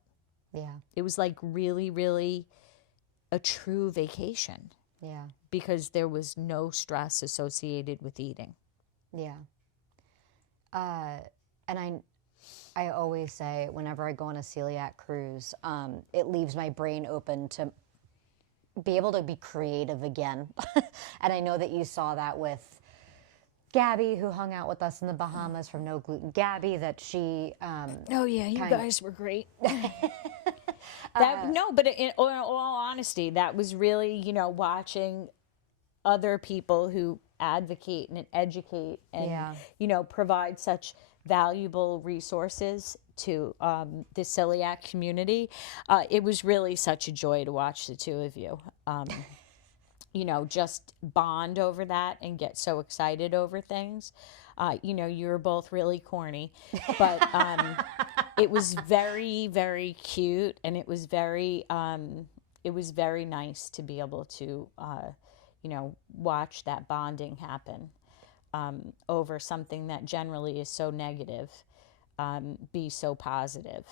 Yeah. It was like really, really a true vacation. Yeah. Because there was no stress associated with eating. Yeah. And I always say, whenever I go on a celiac cruise, it leaves my brain open to be able to be creative again. And I know that you saw that with Gabby, who hung out with us in the Bahamas from No Gluten. Gabby, that she... oh, yeah, you guys were great. But in all honesty, that was really, watching other people who advocate and educate and, provide such valuable resources to the celiac community. It was really such a joy to watch the two of you, just bond over that and get so excited over things. You were both really corny, but it was very, very cute, and it was very nice to be able to, watch that bonding happen over something that generally is so negative, be so positive.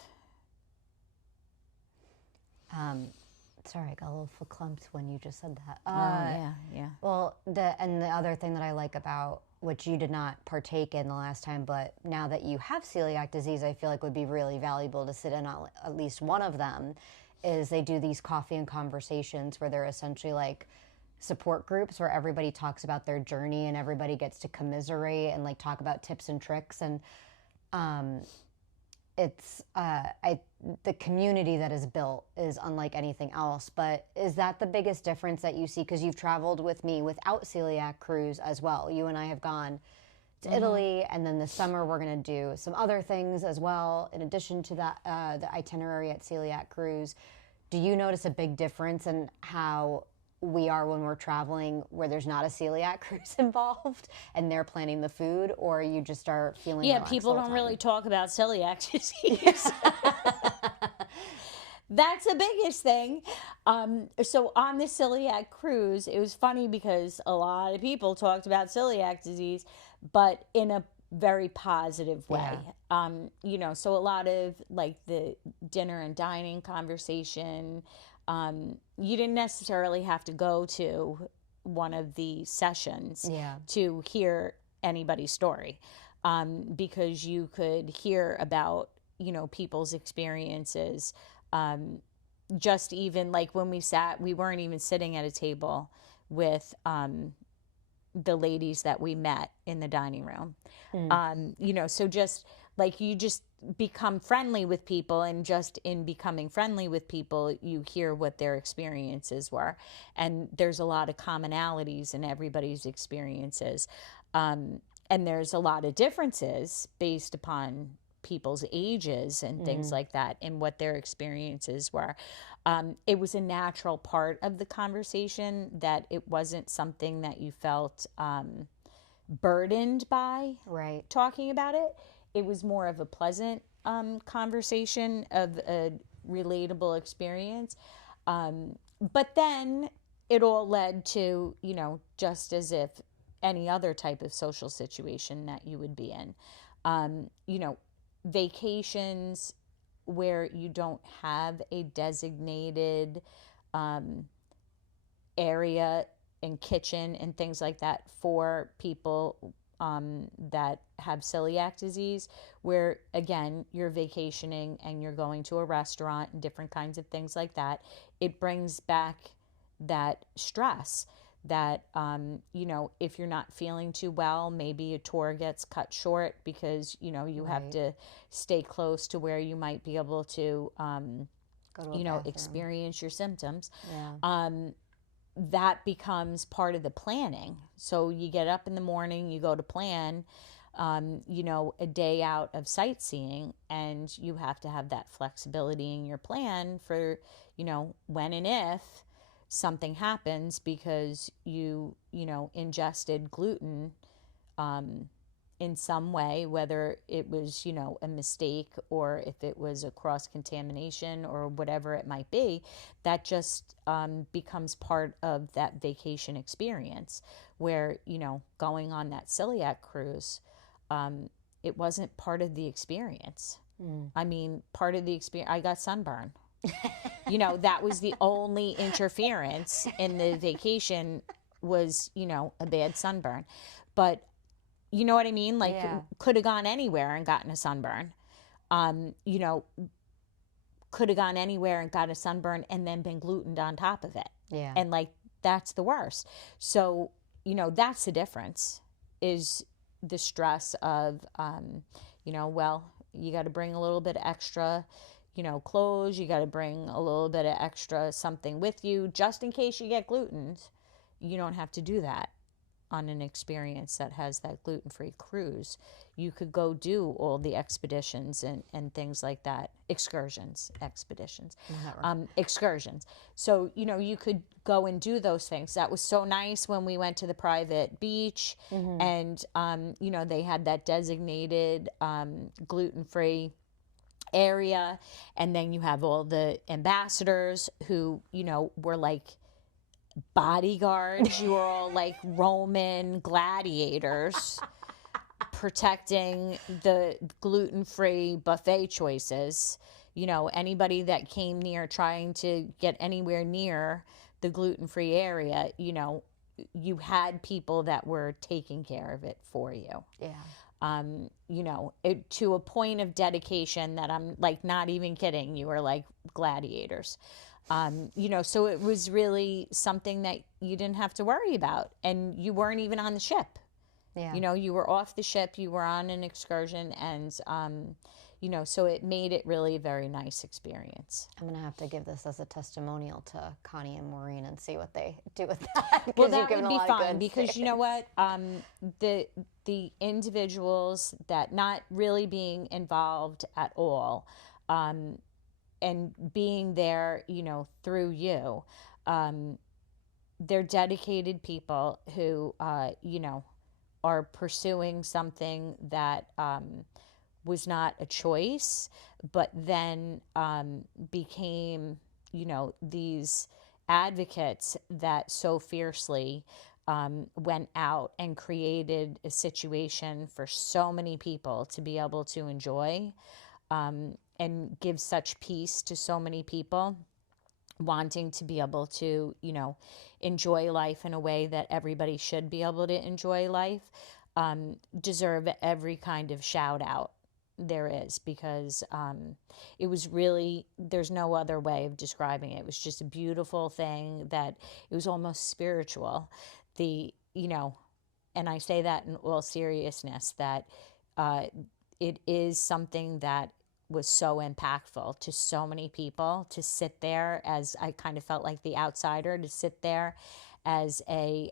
Sorry, I got a little verklempt when you just said that. Yeah. Well, the other thing that I like about, which you did not partake in the last time, but now that you have celiac disease, I feel like would be really valuable to sit in on at least one of them, is they do these coffee and conversations where they're essentially like support groups where everybody talks about their journey and everybody gets to commiserate and like talk about tips and tricks. And it's the community that is built is unlike anything else. But is that the biggest difference that you see? Because you've traveled with me without celiac cruise as well. You and I have gone to Italy, and then this summer we're going to do some other things as well in addition to that, the itinerary at celiac cruise. Do you notice a big difference in how we are when we're traveling where there's not a celiac cruise involved and they're planning the food, or you just start feeling people don't really talk about celiac disease. That's the biggest thing. So on the celiac cruise, it was funny because a lot of people talked about celiac disease, but in a very positive way. So a lot of like the dinner and dining conversation, you didn't necessarily have to go to one of the sessions to hear anybody's story, because you could hear about, people's experiences. Just even like when we sat, we weren't even sitting at a table with the ladies that we met in the dining room. So just like you just become friendly with people, and just in becoming friendly with people, you hear what their experiences were. And there's a lot of commonalities in everybody's experiences. And there's a lot of differences based upon people's ages and things like that, and what their experiences were. It was a natural part of the conversation, that it wasn't something that you felt burdened by talking about it. It was more of a pleasant conversation of a relatable experience. But then it all led to, just as if any other type of social situation that you would be in. Vacations where you don't have a designated area and kitchen and things like that for people that have celiac disease, where again you're vacationing and you're going to a restaurant and different kinds of things like that. It brings back that stress that if you're not feeling too well, maybe a tour gets cut short because you have to stay close to where you might be able to experience your symptoms. That becomes part of the planning. So you get up in the morning, you go to plan a day out of sightseeing, and you have to have that flexibility in your plan for when and if something happens because you ingested gluten in some way, whether it was a mistake or if it was a cross contamination or whatever it might be. That just becomes part of that vacation experience, where going on that celiac cruise, it wasn't part of the experience. I mean, part of the experience, I got sunburn. That was the only interference in the vacation, was a bad sunburn. But you know what I mean? Like, could have gone anywhere and gotten a sunburn. Could have gone anywhere and got a sunburn and then been glutened on top of it. And like, that's the worst. So, that's the difference, is the stress of, well, you got to bring a little bit extra, clothes. You got to bring a little bit of extra something with you just in case you get gluten. You don't have to do that on an experience that has that gluten-free cruise. You could go do all the expeditions and things like that. Excursions. So, you could go and do those things. That was so nice when we went to the private beach, and, they had that designated gluten-free area. And then you have all the ambassadors who, were like bodyguards. You were all like Roman gladiators protecting the gluten-free buffet choices. Anybody that came near trying to get anywhere near the gluten-free area, you had people that were taking care of it for you. To a point of dedication that I'm like not even kidding. You were like gladiators. So it was really something that you didn't have to worry about, and you weren't even on the ship. You were off the ship, you were on an excursion, and so it made it really a very nice experience. I'm gonna have to give this as a testimonial to Connie and Maureen and see what they do with that. Well, that would be fun, because you know what, the individuals that not really being involved at all, and being there, through you, they're dedicated people who, are pursuing something that was not a choice, but then became, these advocates that so fiercely went out and created a situation for so many people to be able to enjoy and give such peace to so many people wanting to be able to, enjoy life in a way that everybody should be able to enjoy life, deserve every kind of shout out there is, because it was really, there's no other way of describing it. It was just a beautiful thing that it was almost spiritual. And I say that in all seriousness, that it is something that was so impactful to so many people, to sit there as, I kind of felt like the outsider, to sit there as a,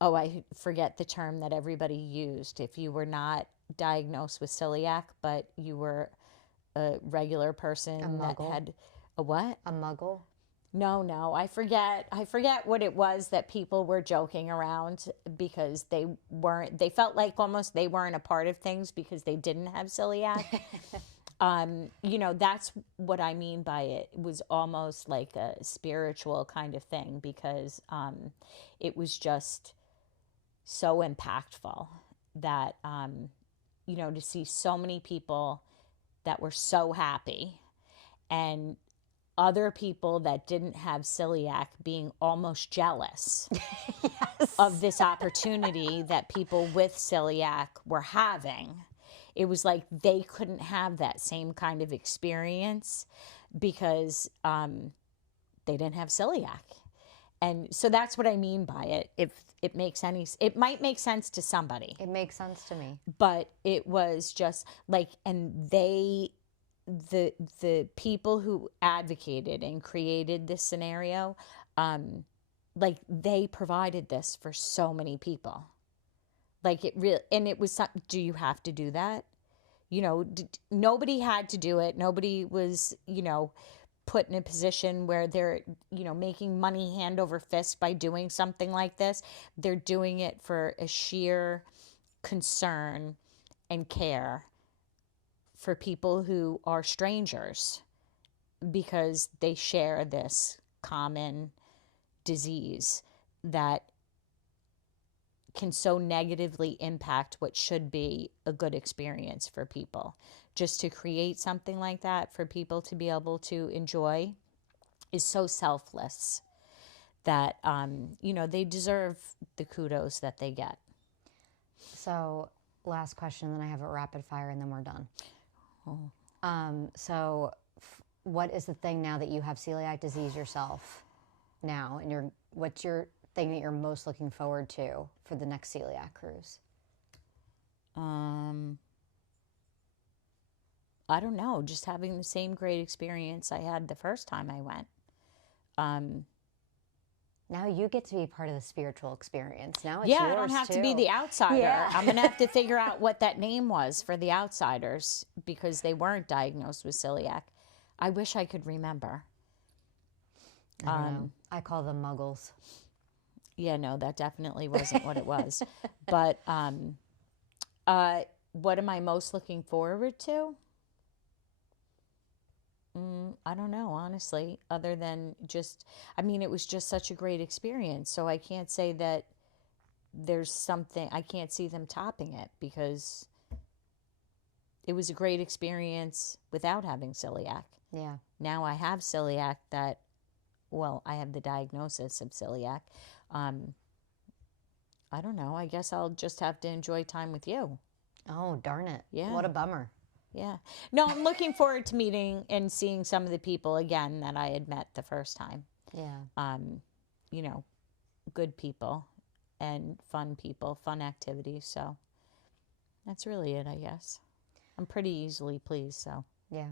I forget the term that everybody used. If you were not diagnosed with celiac, but you were a regular person that had a what? A muggle? No, I forget what it was that people were joking around, because they felt like almost they weren't a part of things because they didn't have celiac. That's what I mean by it. It was almost like a spiritual kind of thing, because it was just so impactful that, to see so many people that were so happy, and other people that didn't have celiac being almost jealous Yes. of this opportunity that people with celiac were having. It was like they couldn't have that same kind of experience because they didn't have celiac. And so that's what I mean by it. If it makes it might make sense to somebody. It makes sense to me. But it was just like, and the people who advocated and created this scenario, like they provided this for so many people. Like it really, and it was, do you have to do that? Nobody had to do it. Nobody was, put in a position where they're, making money hand over fist by doing something like this. They're doing it for a sheer concern and care for people who are strangers, because they share this common disease that can so negatively impact what should be a good experience for people. Just to create something like that for people to be able to enjoy is so selfless that, they deserve the kudos that they get. So, last question, then I have a rapid fire, and then we're done. Oh. What is the thing now that you have celiac disease yourself now, and what's your thing that you're most looking forward to for the next celiac cruise? I don't know, just having the same great experience I had the first time I went. Now you get to be part of the spiritual experience. Now it's yours, yours, I don't have too. to be the outsider. Yeah. I'm going to have to figure out what that name was for the outsiders, because they weren't diagnosed with celiac. I wish I could remember. I don't know. I call them muggles. Yeah, no, that definitely wasn't what it was. But what am I most looking forward to? I don't know, honestly, other than just, it was just such a great experience. So I can't say that there's something, I can't see them topping it, because it was a great experience without having celiac. Yeah. Now I have celiac I have the diagnosis of celiac. I don't know. I guess I'll just have to enjoy time with you. Oh, darn it. Yeah. What a bummer. Yeah. No, I'm looking forward to meeting and seeing some of the people again that I had met the first time. Yeah. Good people and fun people, fun activities. So that's really it, I guess. I'm pretty easily pleased, so. Yeah.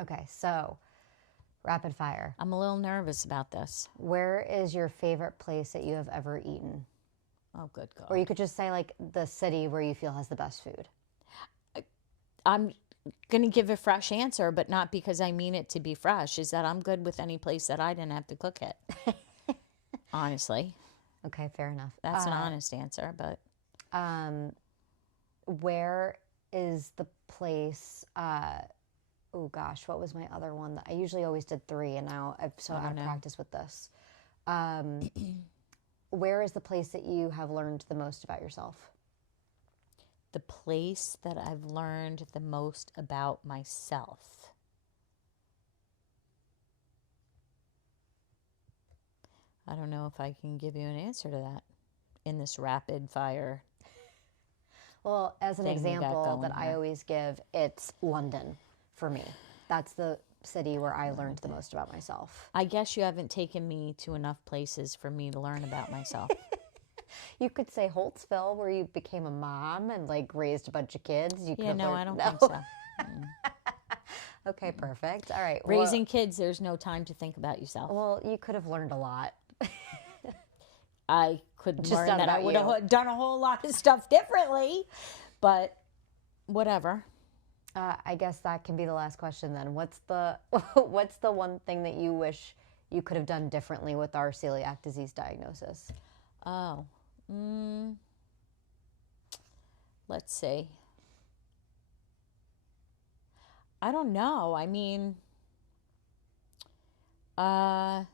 Okay, so rapid fire. I'm a little nervous about this. Where is your favorite place that you have ever eaten? Oh, good God. Or you could just say, like, the city where you feel has the best food. I'm going to give a fresh answer, but not because I mean it to be fresh, is that I'm good with any place that I didn't have to cook it. Honestly. Okay, fair enough. That's an honest answer, but. Where is the place? Oh gosh, what was my other one? That I usually always did 3, and now I'm so out of practice with this. Where is the place that you have learned the most about yourself? The place that I've learned the most about myself. I don't know if I can give you an answer to that in this rapid fire. Well, as an example that I always give, it's London for me. That's the city where I learned the most about myself. I guess you haven't taken me to enough places for me to learn about myself. You could say Holtzville, where you became a mom and like raised a bunch of kids. You could I don't think so. Okay, perfect. All right. Raising kids, there's no time to think about yourself. Well, you could have learned a lot. I could learn that I would have done a whole lot of stuff differently, but whatever. I guess that can be the last question then. What's the one thing that you wish you could have done differently with our celiac disease diagnosis? Oh, let's see. I don't know. I mean, I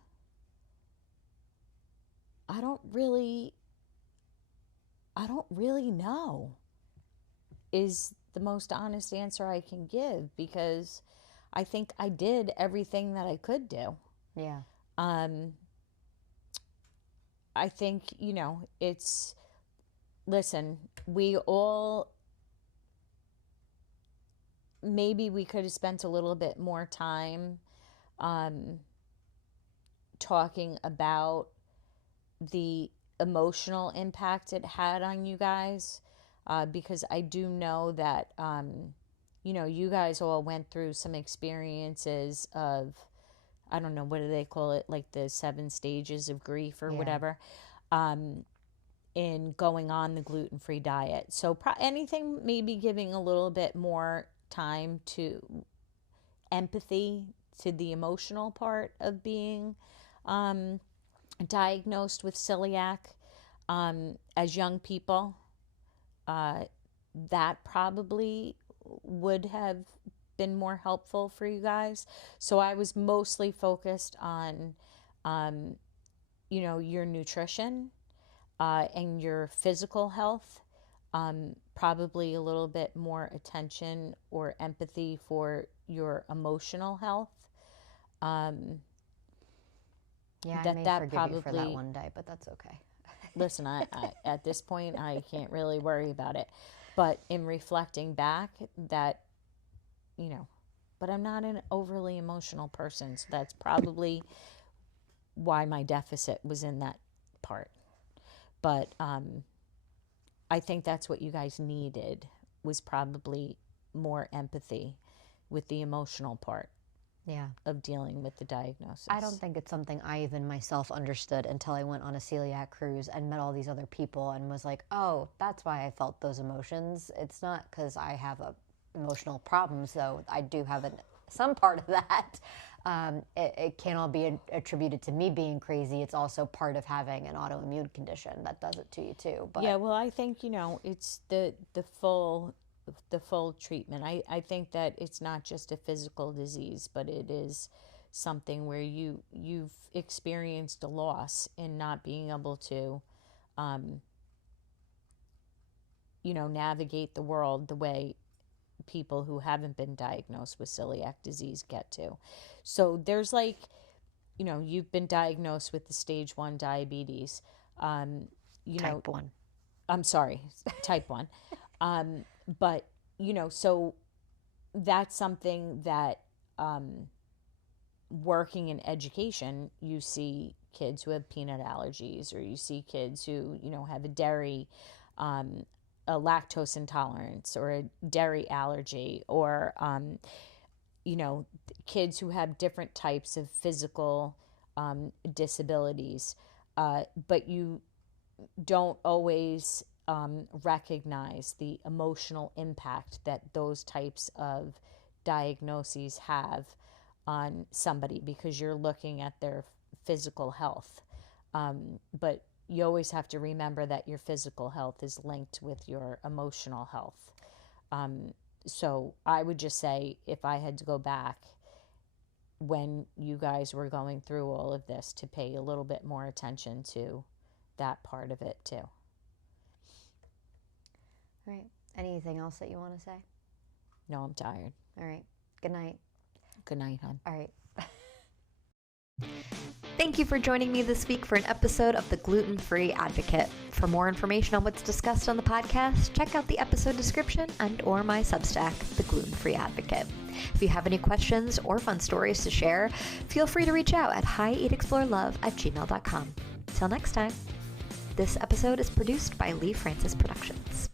don't really know is the most honest answer I can give, because I think I did everything that I could do. Yeah. I think, listen, we all, maybe we could have spent a little bit more time talking about the emotional impact it had on you guys, because I do know that, you guys all went through some experiences of, I don't know, what do they call it? Like the 7 stages of grief or whatever, in going on the gluten-free diet. So anything, maybe giving a little bit more time to empathy to the emotional part of being diagnosed with celiac as young people, that probably would have been more helpful for you guys. So I was mostly focused on your nutrition and your physical health, probably a little bit more attention or empathy for your emotional health. Yeah, I may forgive you for that one day, but that's okay. Listen, I at this point, I can't really worry about it. But in reflecting back, that, but I'm not an overly emotional person, so that's probably why my deficit was in that part. But I think that's what you guys needed, was probably more empathy with the emotional part. Yeah. Of dealing with the diagnosis. I don't think it's something I even myself understood until I went on a celiac cruise and met all these other people and was like, oh, that's why I felt those emotions. It's not because I have emotional problems, though I do have some part of that. It can't all be attributed to me being crazy. It's also part of having an autoimmune condition that does it to you too. But yeah, well, I think, it's the full treatment. I think that it's not just a physical disease, but it is something where you've experienced a loss in not being able to navigate the world the way people who haven't been diagnosed with celiac disease get to. So there's you've been diagnosed with the stage 1 diabetes, type 1. I'm sorry, type 1. But, so that's something that, working in education, you see kids who have peanut allergies, or you see kids who, have a dairy, a lactose intolerance, or a dairy allergy, or, kids who have different types of physical disabilities. But you don't always recognize the emotional impact that those types of diagnoses have on somebody, because you're looking at their physical health. But you always have to remember that your physical health is linked with your emotional health. So I would just say, if I had to go back when you guys were going through all of this, to pay a little bit more attention to that part of it too. All right. Anything else that you want to say? No, I'm tired. All right. Good night. Good night, hon. All right. Thank you for joining me this week for an episode of The Gluten-Free Advocate. For more information on what's discussed on the podcast, check out the episode description and or my Substack, The Gluten-Free Advocate. If you have any questions or fun stories to share, feel free to reach out at hieatexplorelove@gmail.com. Till next time. This episode is produced by Lee Francis Productions.